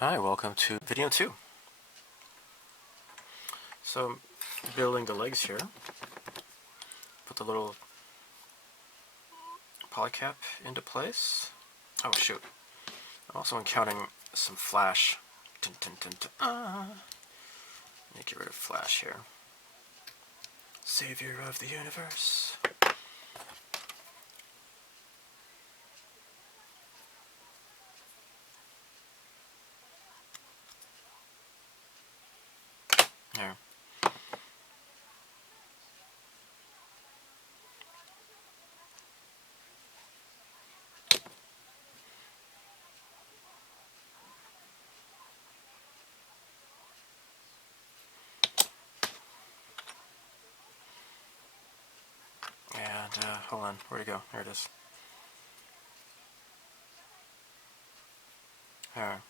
Hi, welcome to video 2. So, building the legs here. Put the little polycap into place. Oh shoot. I'm also encountering some flash. Let me get rid of flash here. Savior of the universe. There. And, hold on, where'd it go? There it is. There.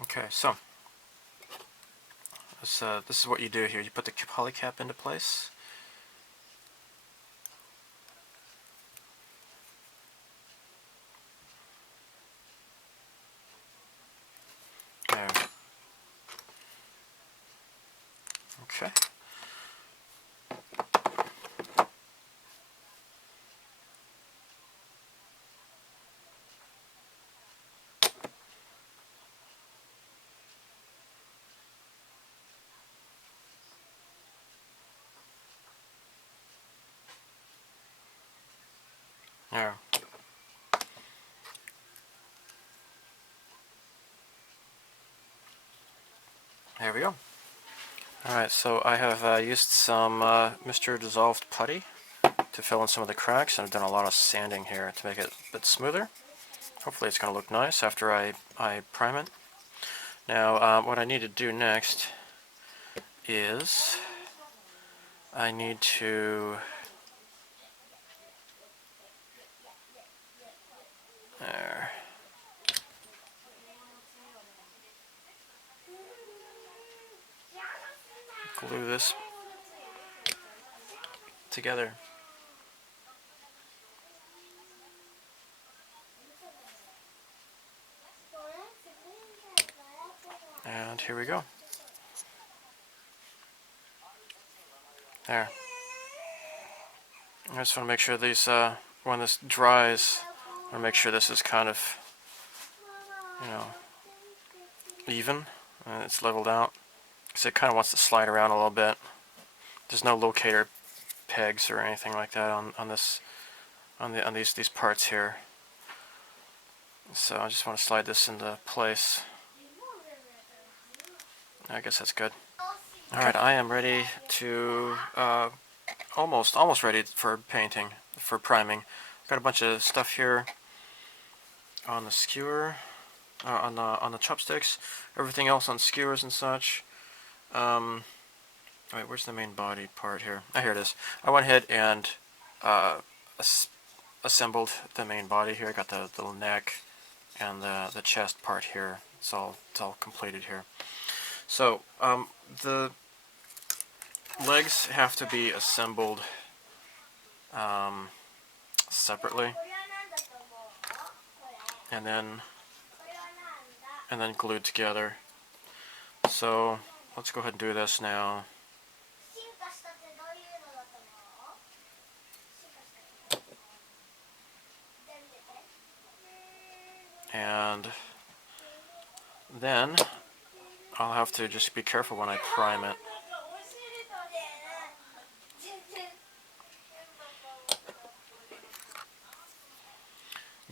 Okay, so this is what you do here. You put the polycap into place. There. Okay. There. There we go. Alright, so I have used some Mr. Dissolved Putty to fill in some of the cracks, and I've done a lot of sanding here to make it a bit smoother. Hopefully it's going to look nice after I prime it. Now, what I need to do next is I need to glue this together. And here we go. There. I just want to make sure these, when this dries, I want to make sure this is kind of, even, and it's leveled out. Because it kind of wants to slide around a little bit. There's no locator pegs or anything like that on these parts here. So I just want to slide this into place. I guess that's good. Alright, I am ready to, almost ready for painting, for priming. Got a bunch of stuff here on the skewer, on the chopsticks, everything else on skewers and such. Wait, where's the main body part here? Oh, here it is. I went ahead and assembled the main body here. I got the little neck and the chest part here. It's all completed here. So the legs have to be assembled separately, and then glued together. So let's go ahead and do this now. And then I'll have to just be careful when I prime it.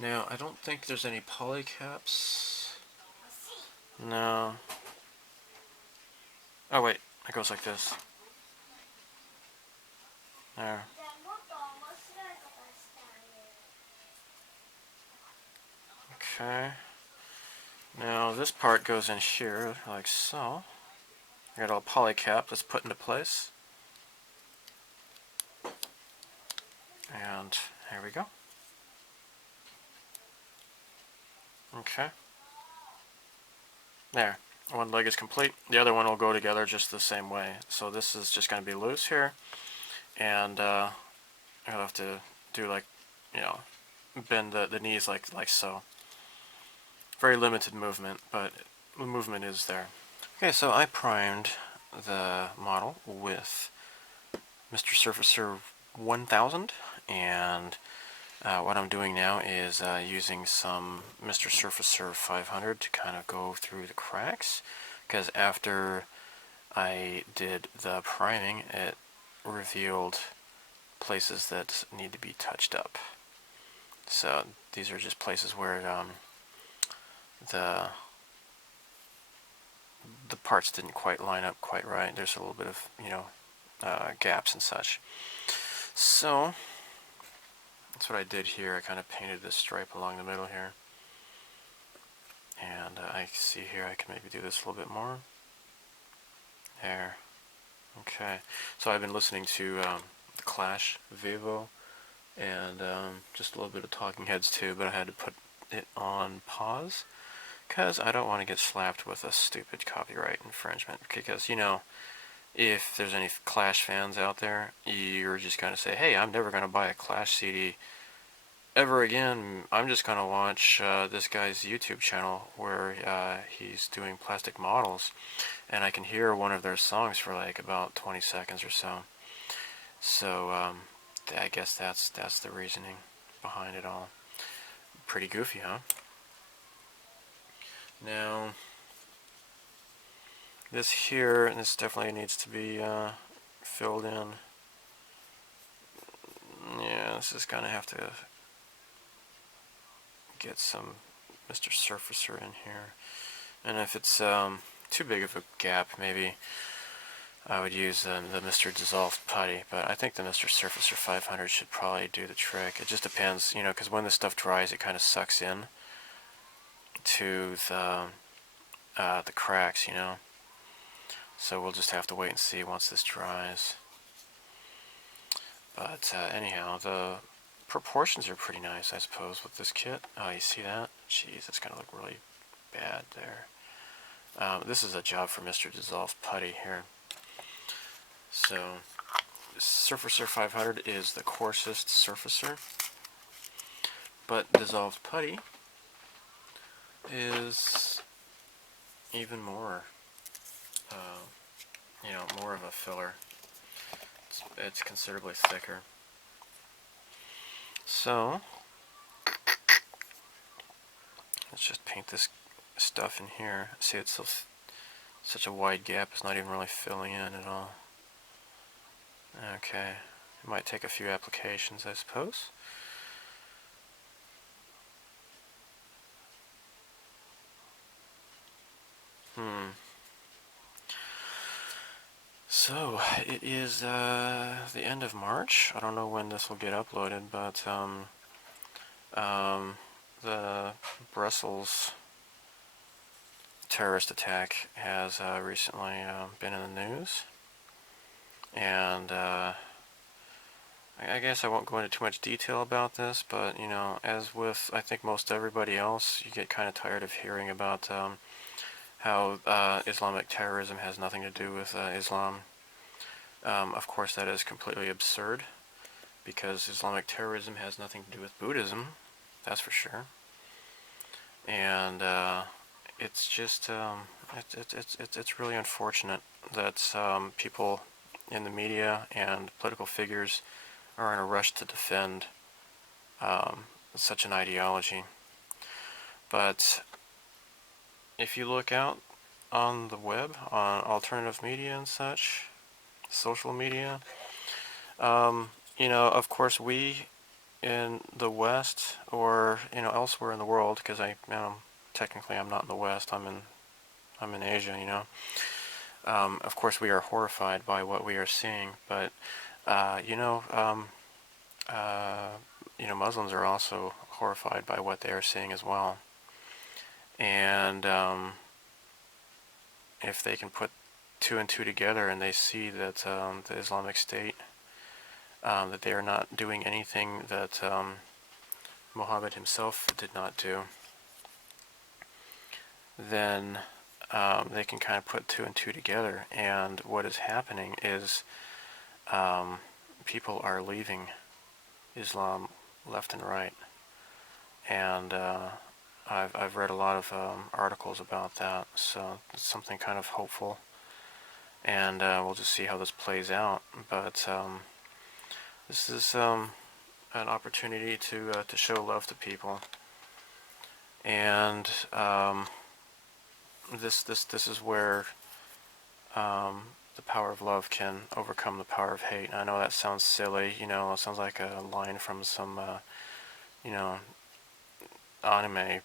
Now, I don't think there's any polycaps. No. Oh wait, it goes like this. There. Okay. Now this part goes in here, like so. I got a polycap that's put into place. And here we go. Okay. There. One leg is complete. The other one will go together just the same way. So this is just going to be loose here. And I'll have to do like, you know, bend the knees like so. Very limited movement, but the movement is there. Okay, so I primed the model with Mr. Surfacer 1000, and what I'm doing now is using some Mr. Surfacer 500 to kind of go through the cracks, because after I did the priming, it revealed places that need to be touched up. So these are just places where the parts didn't quite line up quite right. There's a little bit of, gaps and such. So that's what I did here. I kind of painted this stripe along the middle here. And I see here I can maybe do this a little bit more. There. Okay. So I've been listening to The Clash, Vivo, and just a little bit of Talking Heads too, but I had to put it on pause because I don't want to get slapped with a stupid copyright infringement. Because, if there's any Clash fans out there, you're just going to say, hey, I'm never going to buy a Clash CD ever again. I'm just going to watch this guy's YouTube channel where he's doing plastic models, and I can hear one of their songs for like about 20 seconds or so. So I guess that's the reasoning behind it all. Pretty goofy, huh? Now, this definitely needs to be filled in. Yeah, this is going to have to get some Mr. Surfacer in here. And if it's too big of a gap, maybe I would use the Mr. Dissolved Putty, but I think the Mr. Surfacer 500 should probably do the trick. It just depends, because when the stuff dries, it kind of sucks in to the cracks, So we'll just have to wait and see once this dries. But anyhow, the proportions are pretty nice, I suppose, with this kit. Oh, you see that? Jeez, it's going to look really bad there. This is a job for Mr. Dissolved Putty here. So, Surfacer 500 is the coarsest surfacer, but Dissolved Putty is even more, more of a filler. It's considerably thicker. So, let's just paint this stuff in here. See, it's such a wide gap, it's not even really filling in at all. Okay, it might take a few applications, I suppose. So, it is the end of March. I don't know when this will get uploaded, but the Brussels terrorist attack has recently been in the news. And I guess I won't go into too much detail about this, but, as with, I think, most everybody else, you get kind of tired of hearing about how Islamic terrorism has nothing to do with Islam. Of course, that is completely absurd, because Islamic terrorism has nothing to do with Buddhism, that's for sure. And it's just, it's really unfortunate that people in the media and political figures are in a rush to defend such an ideology. But if you look out on the web, on alternative media and such, social media, of course we in the West, or elsewhere in the world, because technically I'm not in the West, I'm in Asia, of course we are horrified by what we are seeing, but Muslims are also horrified by what they are seeing as well. And if they can put two and two together and they see that the Islamic State, that they are not doing anything that Muhammad himself did not do, then they can kind of put two and two together. And what is happening is people are leaving Islam left and right, and I've read a lot of articles about that, so it's something kind of hopeful, and we'll just see how this plays out. But this is an opportunity to show love to people, and this is where the power of love can overcome the power of hate. I know that sounds silly, you know, it sounds like a line from some you know, anime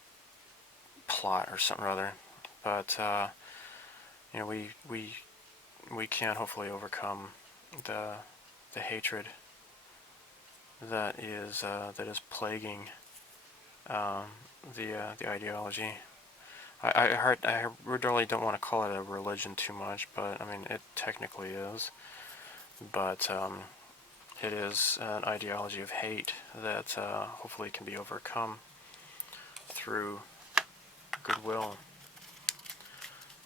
plot or something or other, but you know, we can hopefully overcome the hatred that is plaguing the ideology. I really don't want to call it a religion too much, but I mean it technically is. But it is an ideology of hate that hopefully can be overcome through goodwill.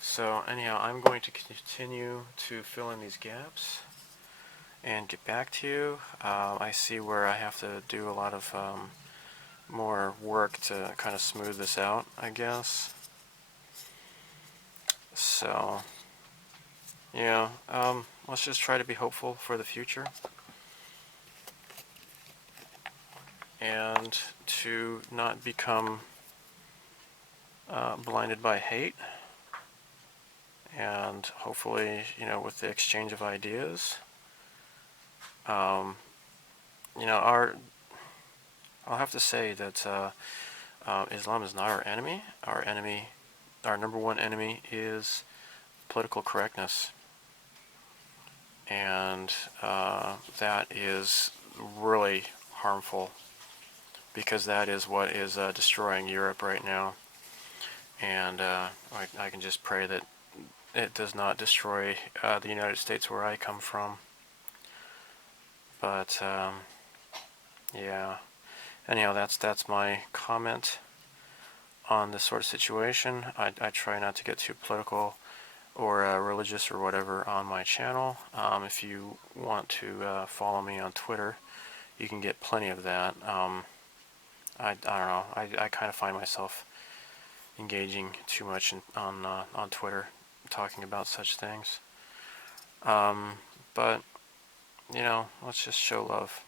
So anyhow, I'm going to continue to fill in these gaps and get back to you. I see where I have to do a lot of more work to kind of smooth this out, I guess. So yeah, let's just try to be hopeful for the future and to not become blinded by hate. And hopefully, you know, with the exchange of ideas, you know, I'll have to say that Islam is not our enemy. Our number one enemy is political correctness, and that is really harmful because that is what is destroying Europe right now. And I can just pray that it does not destroy the United States where I come from. But yeah. Anyhow, that's my comment on this sort of situation. I try not to get too political or religious or whatever on my channel. If you want to follow me on Twitter, you can get plenty of that. I don't know. I kind of find myself engaging too much on Twitter, talking about such things. But you know, let's just show love.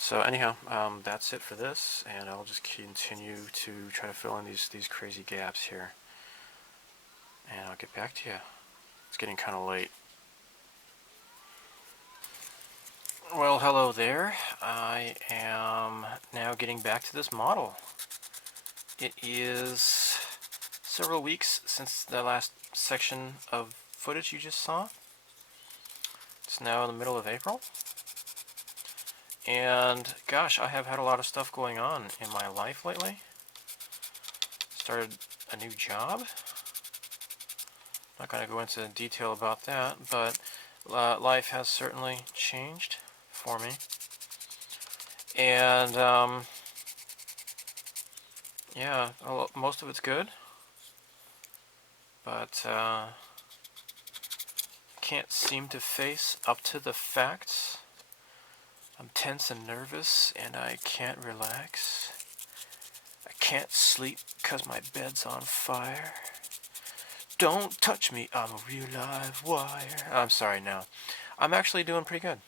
So anyhow, that's it for this, and I'll just continue to try to fill in these crazy gaps here, and I'll get back to you. It's getting kind of late. Well, hello there. I am now getting back to this model. It is several weeks since the last section of footage you just saw. It's now in the middle of April. And gosh, I have had a lot of stuff going on in my life lately. Started a new job. Not going to go into detail about that, but life has certainly changed for me. And yeah, most of it's good, but can't seem to face up to the facts. I'm tense and nervous, and I can't relax. I can't sleep because my bed's on fire. Don't touch me, I'm a real live wire. I'm sorry, no. I'm actually doing pretty good.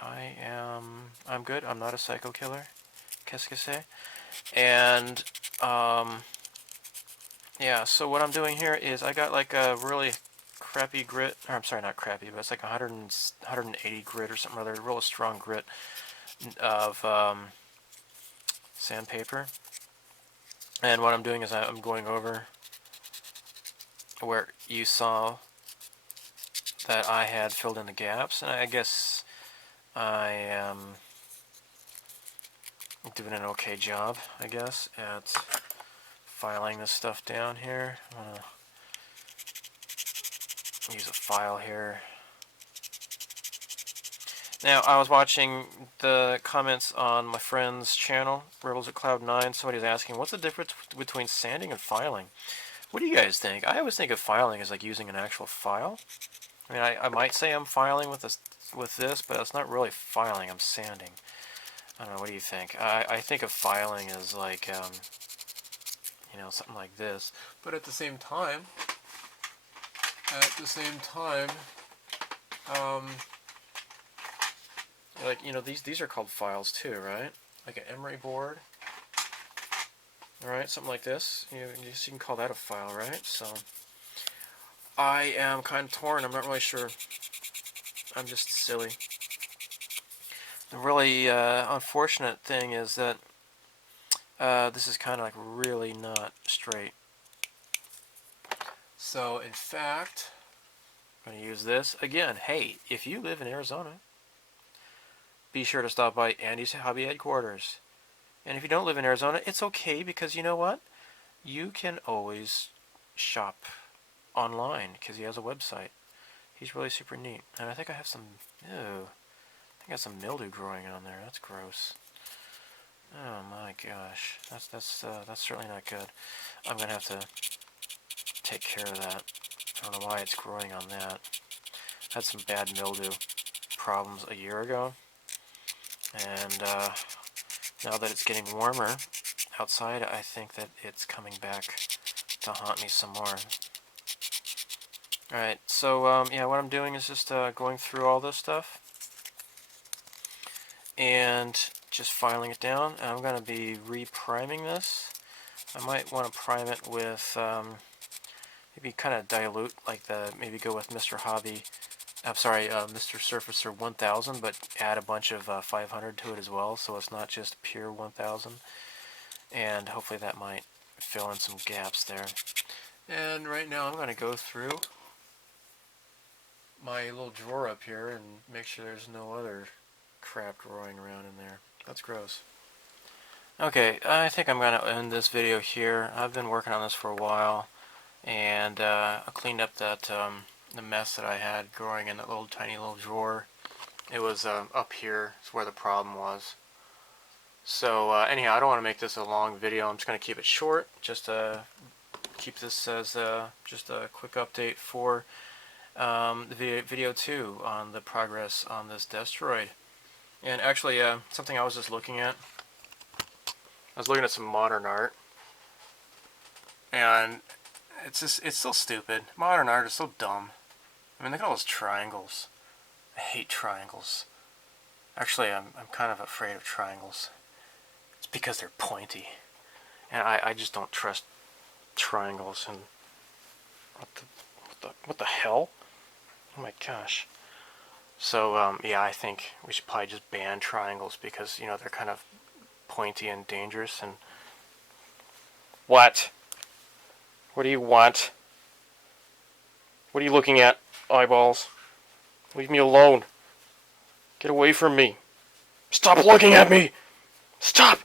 I'm good. I'm not a psycho killer. Qu'est-ce que c'est? And, yeah, so what I'm doing here is I got like a really crappy grit, or I'm sorry, not crappy, but it's like 180 grit or something or other, real strong grit of sandpaper. And what I'm doing is I'm going over where you saw that I had filled in the gaps, and I guess I am doing an okay job, I guess, at filing this stuff down here. I'm gonna use a file here. Now, I was watching the comments on my friend's channel, Rebels at Cloud9. Somebody's asking, what's the difference between sanding and filing? What do you guys think? I always think of filing as like using an actual file. I mean, I might say I'm filing with this, but it's not really filing. I'm sanding. I don't know. What do you think? I think of filing as like, you know, something like this. But at the same time, like, you know, these are called files too, right? Like an emery board. All right, something like this. You can call that a file, right? So I am kind of torn. I'm not really sure. I'm just silly. The really unfortunate thing is that this is kind of like really not straight. So in fact, I'm going to use this again. Hey, if you live in Arizona, be sure to stop by Andy's Hobby Headquarters. And if you don't live in Arizona, it's okay, because you know what? You can always shop online because he has a website. He's really super neat. And I think I have some, ew, I think I have some mildew growing on there. That's gross. Oh my gosh, that's certainly not good. I'm gonna have to take care of that. I don't know why it's growing on that. I had some bad mildew problems a year ago, and now that it's getting warmer outside, I think that it's coming back to haunt me some more. Alright, so yeah, what I'm doing is just going through all this stuff and just filing it down. And I'm going to be re-priming this. I might want to prime it with maybe kind of dilute, like maybe go with Mr. Hobby, I'm sorry, Mr. Surfacer 1000, but add a bunch of 500 to it as well, so it's not just pure 1000. And hopefully that might fill in some gaps there. And right now I'm going to go through my little drawer up here and make sure there's no other crap growing around in there. That's gross. Okay, I think I'm going to end this video here. I've been working on this for a while, and I cleaned up that the mess that I had growing in that little tiny little drawer. It was up here is where the problem was. So anyhow, I don't want to make this a long video. I'm just going to keep it short. Just keep this as just a quick update for the video 2 on the progress on this Destroid. And actually, something I was just looking at, I was looking at some modern art, and it's so stupid. Modern art is so dumb. I mean, look at all those triangles. I hate triangles. Actually, I'm kind of afraid of triangles. It's because they're pointy, and I just don't trust triangles. And what the hell? Oh my gosh. So yeah, I think we should probably just ban triangles because, you know, they're kind of pointy and dangerous. And what? What do you want? What are you looking at, eyeballs? Leave me alone. Get away from me. Stop looking at me! Stop!